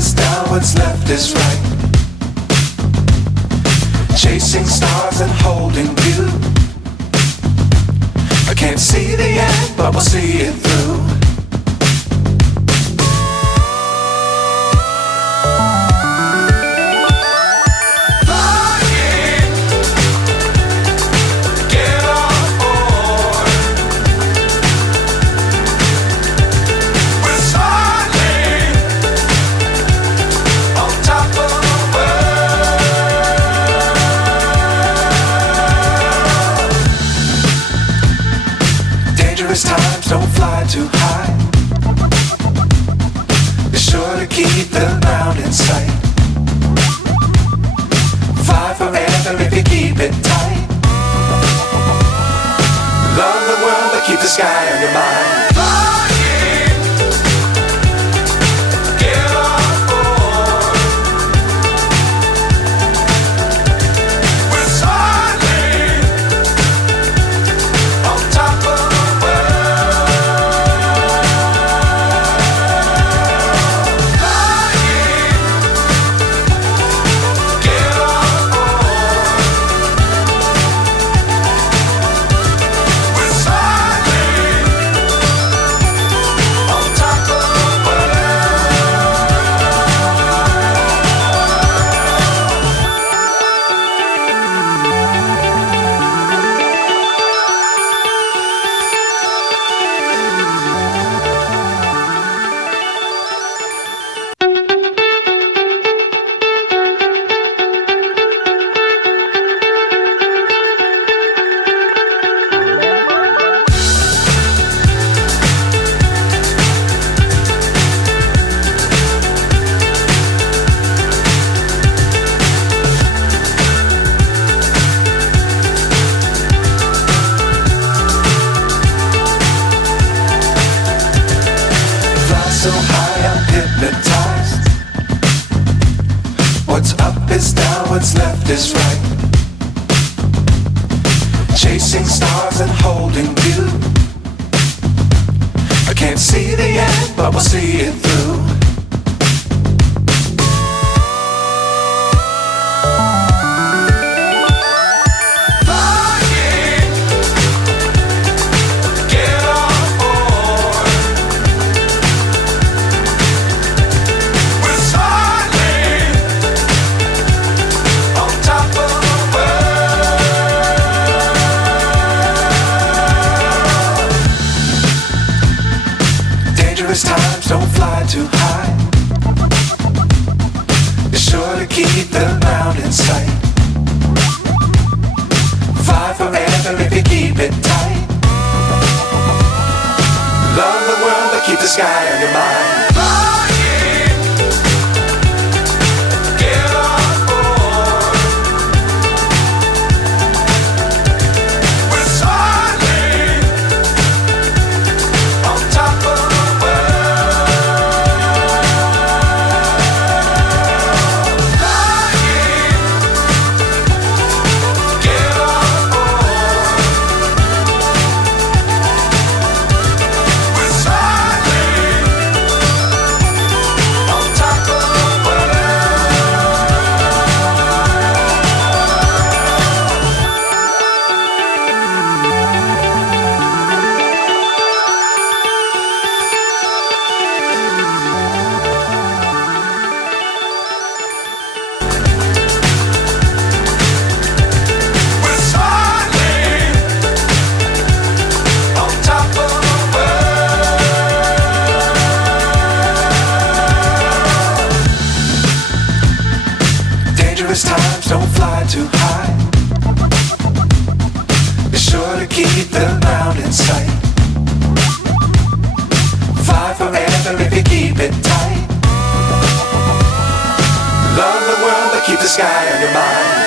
is down, what's left is right. Chasing stars and holding you. I can't see the end, but we'll see it through. Times don't fly too high. Be sure to keep the ground in sight. Fly forever if you keep it tight. Love the world but keep the sky on your mind. So high I'm hypnotized. What's up is down, what's left is right. Chasing stars and holding you. I can't see the end, but we'll see it through. Times don't fly too high. Be sure to keep the ground in sight. Fly forever if you keep it tight. Love the world but keep the sky on your mind. Times don't fly too high. Be sure to keep the ground in sight. Fly forever if you keep it tight. Love the world but keep the sky on your mind.